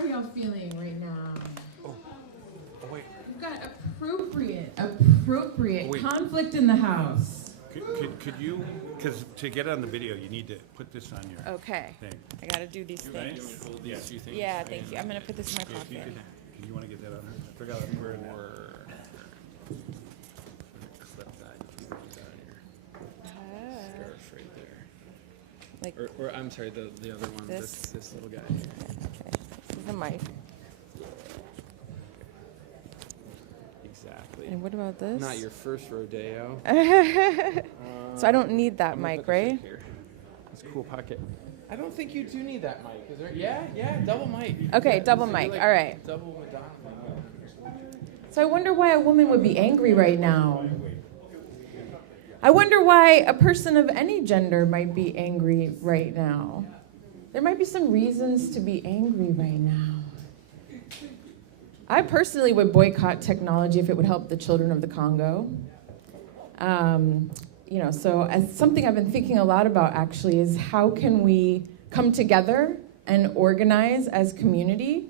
are y'all feeling right now? Oh wait. We've got appropriate Wait. conflict in the house. Could you, because to get on the video, you need to put this on your Okay. thing. I gotta do these things. You want to hold these two things? Yeah, thank you. I'm gonna put this in my If you pocket. Can you want to get that on there? I forgot that we're in there. Clip that. You can put that on your scarf right there. Like Or I'm sorry, the other one. This? This little guy. okay. This is a mic. Exactly. And what about this? Not your first rodeo. So I don't need that I'm gonna mic, put this right? right here. It's a cool pocket. I don't think you do need that mic. Is there? Yeah, double mic. Okay, Yeah, double this would be mic. like All right. Double Madonna. So I wonder why a woman would be angry right now. I wonder why a person of any gender might be angry right now. There might be some reasons to be angry right now. I personally would boycott technology if it would help the children of the Congo. So as something I've been thinking a lot about actually is how can we come together and organize as community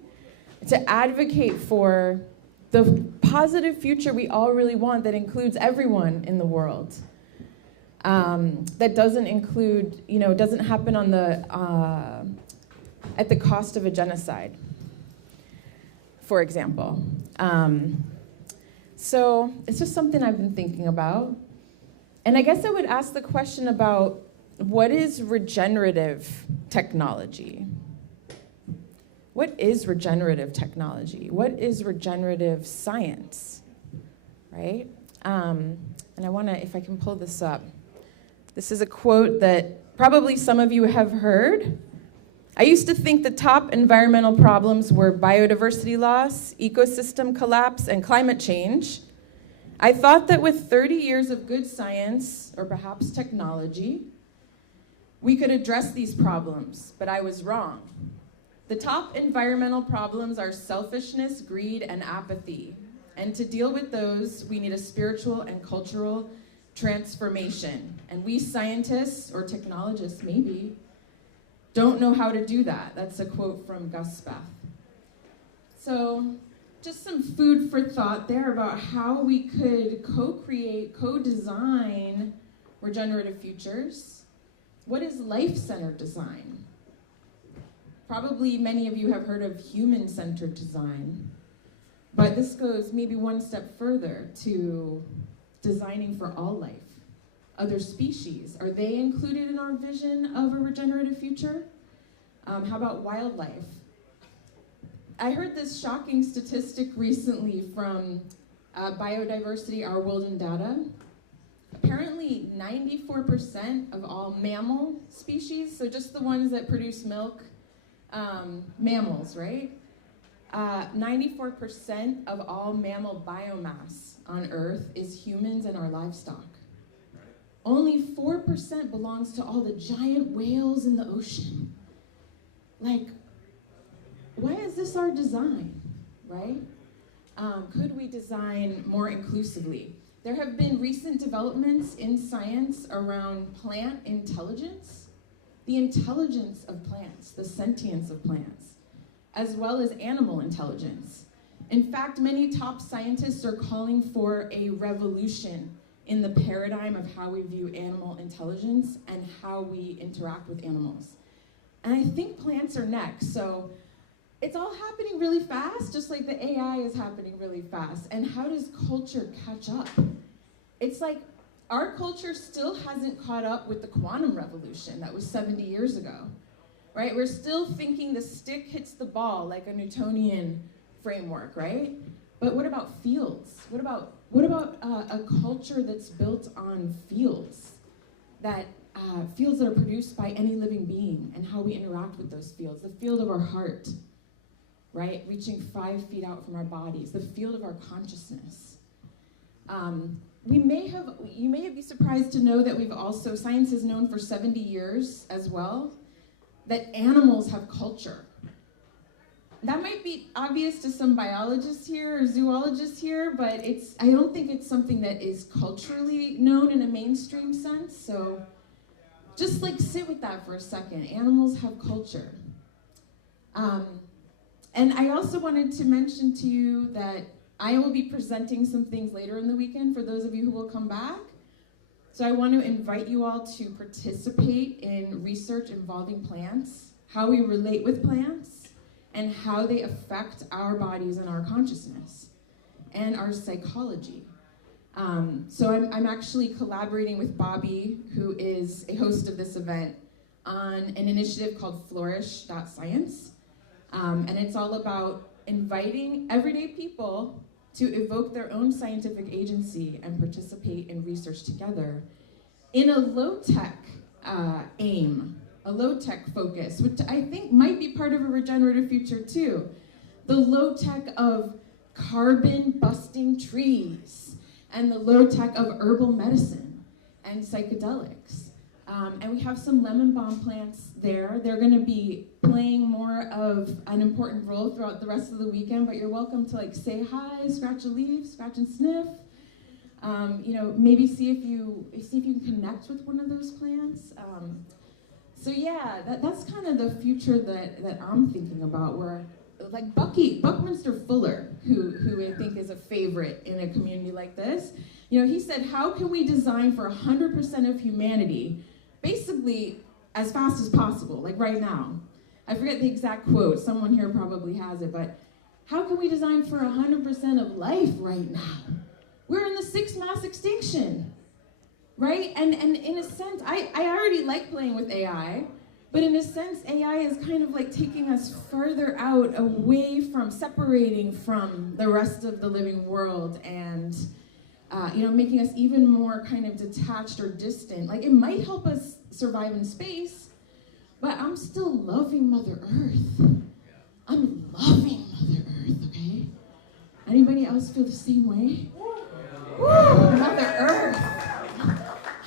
to advocate for the positive future we all really want that includes everyone in the world. That doesn't include, doesn't happen on at the cost of a genocide, for example. So it's just something I've been thinking about. And I guess I would ask the question about what is regenerative technology? What is regenerative technology? What is regenerative science, right? And I want to, if I can pull this up. This is a quote that probably some of you have heard. I used to think the top environmental problems were biodiversity loss, ecosystem collapse, and climate change. I thought that with 30 years of good science, or perhaps technology, we could address these problems, but I was wrong. The top environmental problems are selfishness, greed, and apathy. And to deal with those, we need a spiritual and cultural transformation. And we scientists, or technologists maybe, don't know how to do that. That's a quote from Gus Speth. So just some food for thought there about how we could co-create, co-design regenerative futures. What is life-centered design? Probably many of you have heard of human-centered design, but this goes maybe one step further to designing for all life. Other species, are they included in our vision of a regenerative future? How about wildlife? I heard this shocking statistic recently from Biodiversity, Our World in Data. Apparently 94% of all mammal species, so just the ones that produce milk, mammals, right? 94% of all mammal biomass on Earth is humans and our livestock. Only 4% belongs to all the giant whales in the ocean. Like, why is this our design, right? Could we design more inclusively? There have been recent developments in science around plant intelligence, the intelligence of plants, the sentience of plants, as well as animal intelligence. In fact, many top scientists are calling for a revolution in the paradigm of how we view animal intelligence and how we interact with animals. And I think plants are next. So it's all happening really fast, just like the AI is happening really fast. And how does culture catch up? It's like our culture still hasn't caught up with the quantum revolution that was 70 years ago, right? We're still thinking the stick hits the ball like a Newtonian framework, right? But what about fields? What about a culture that's built on fields that are produced by any living being and how we interact with those fields? The field of our heart, right? Reaching 5 feet out from our bodies. The field of our consciousness. You may be surprised to know that science is known for 70 years as well, that animals have culture. That might be obvious to some biologists here or zoologists here, but I don't think it's something that is culturally known in a mainstream sense. So just sit with that for a second. Animals have culture. And I also wanted to mention to you that I will be presenting some things later in the weekend for those of you who will come back. So I want to invite you all to participate in research involving plants, how we relate with plants, and how they affect our bodies and our consciousness, and our psychology. So I'm actually collaborating with Bobby, who is a host of this event, on an initiative called Flourish.science. And it's all about inviting everyday people to evoke their own scientific agency and participate in research together in a low-tech aim, a low-tech focus, which I think might be part of a regenerative future too. The low-tech of carbon-busting trees, and the low-tech of herbal medicine and psychedelics. And we have some lemon balm plants there. They're gonna be playing more of an important role throughout the rest of the weekend, but you're welcome to like say hi, scratch a leaf, scratch and sniff. Maybe see if you can connect with one of those plants. So yeah, that's kind of the future that I'm thinking about, where like Buckminster Fuller, who I think is a favorite in a community like this, he said, how can we design for 100% of humanity basically as fast as possible, like right now? I forget the exact quote, someone here probably has it, but how can we design for 100% of life right now? We're in the 6th mass extinction, right? And in a sense, I already like playing with AI, but in a sense, AI is kind of like taking us further out, away from, separating from the rest of the living world, and making us even more kind of detached or distant. Like, it might help us survive in space, but I'm still loving Mother Earth. I'm loving Mother Earth, okay? Anybody else feel the same way? Woo, Mother Earth.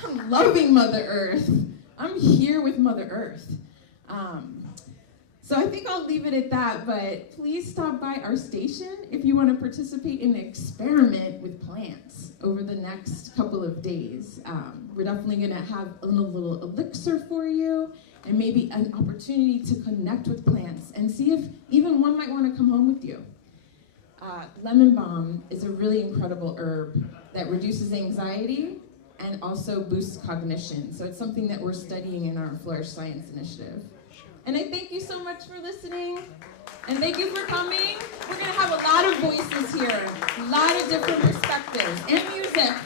I'm loving Mother Earth. I'm here with Mother Earth. So I think I'll leave it at that, but please stop by our station if you want to participate in an experiment with plants over the next couple of days. We're definitely going to have a little elixir for you, and maybe an opportunity to connect with plants and see if even one might want to come home with you. Lemon balm is a really incredible herb that reduces anxiety and also boosts cognition. So it's something that we're studying in our Flourish Science initiative. And I thank you so much for listening, and thank you for coming. We're gonna have a lot of voices here, a lot of different perspectives, and music.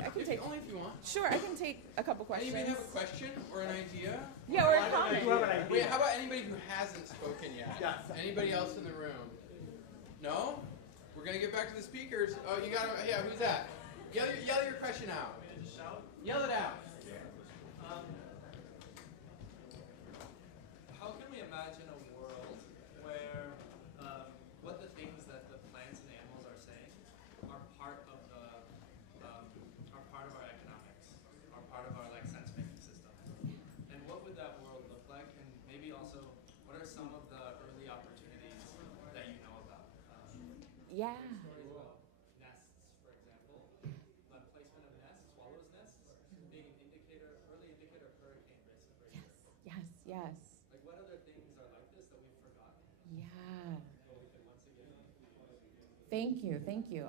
I can take. Only if you want. Sure, I can take a couple questions. Anybody have a question or an idea? Yeah, or a comment. Wait, how about anybody who hasn't spoken yet? Yes. Anybody else in the room? No? We're gonna get back to the speakers. Oh, you got it. Yeah, who's that? Yell your question out. Yell it out. How can we imagine a world where what the things that the plants and animals are saying are part of our economics, are part of our sense-making system? And what would that world look like? And maybe also, what are some of the early opportunities that you know about? Yeah. Stories about nests, for example, the placement of nests, swallows' nests, being an early indicator of hurricane risk, for example. Yes. Like, what other things are like this that we've forgotten? Yeah. So we can once again. Thank you.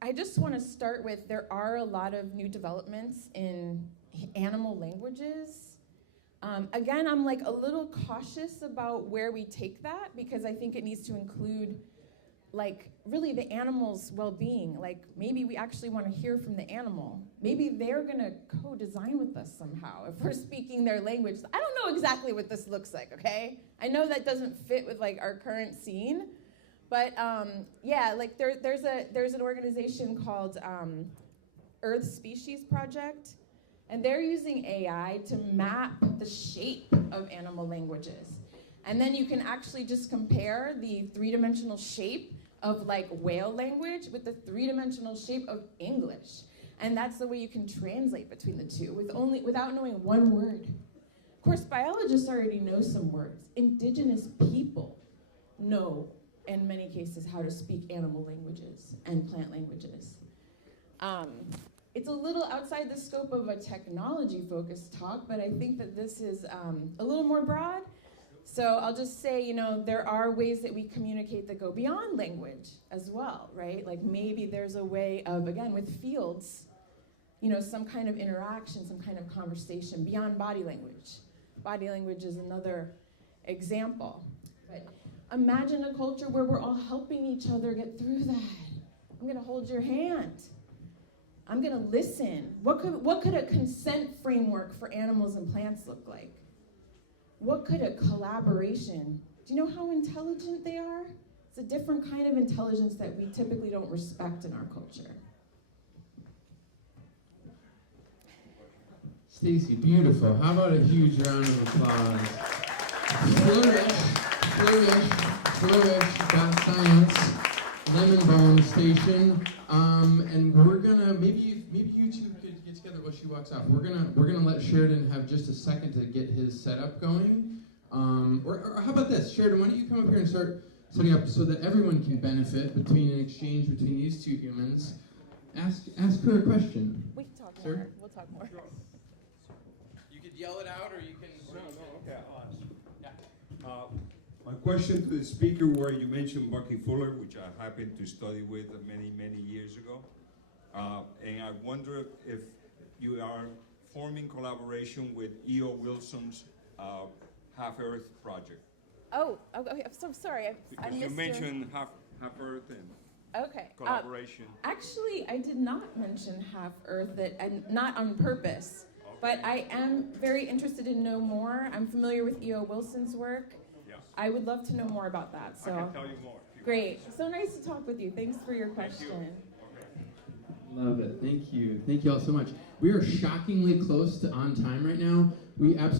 I just want to start with, there are a lot of new developments in animal languages. Again, I'm a little cautious about where we take that, because I think it needs to include really the animal's well-being. Maybe we actually want to hear from the animal. Maybe they're going to co-design with us somehow if we're speaking their language. I don't know exactly what this looks like, okay? I know that doesn't fit with our current scene, but there's an organization called Earth Species Project, and they're using AI to map the shape of animal languages. And then you can actually just compare the three-dimensional shape of whale language with the three-dimensional shape of English. And that's the way you can translate between the two without knowing one word. Of course, biologists already know some words. Indigenous people know, in many cases, how to speak animal languages and plant languages. It's a little outside the scope of a technology-focused talk, but I think that this is a little more broad. So I'll just say, you know, there are ways that we communicate that go beyond language as well, right? Like maybe there's a way of, again, with fields, you know, some kind of interaction, some kind of conversation beyond body language. Body language is another example. But imagine a culture where we're all helping each other get through that. I'm gonna hold your hand. I'm gonna listen. What could a consent framework for animals and plants look like? What could a collaboration, do you know how intelligent they are? It's a different kind of intelligence that we typically don't respect in our culture. Stacey, beautiful. How about a huge round of applause? Flourish.science, Lemon Balm Station, and we're gonna maybe you two could get together while she walks off. We're gonna let Sheridan have just a second to get his setup going, or how about this, Sheridan? Why don't you come up here and start setting up so that everyone can benefit between an exchange between these two humans. Ask her a question. We can talk Sir? more. We'll talk more. You could yell it out, or you can. Okay, I'll ask. Yeah. My question to the speaker, where you mentioned Bucky Fuller, which I happened to study with many years ago, and I wonder if you are forming collaboration with E.O. Wilson's Half Earth project. Oh, okay. I'm so sorry. I Because missed you your- mentioned Half Earth and Okay. collaboration. Actually, I did not mention Half Earth, and not on purpose. But I am very interested to know more. I'm familiar with E.O. Wilson's work. Yeah. I would love to know more about that. I So can tell you more. if you great. So nice to talk with you. Thanks for your Thank you. question. Love it. Thank you. Thank you all so much. We are shockingly close to on time right now. We absolutely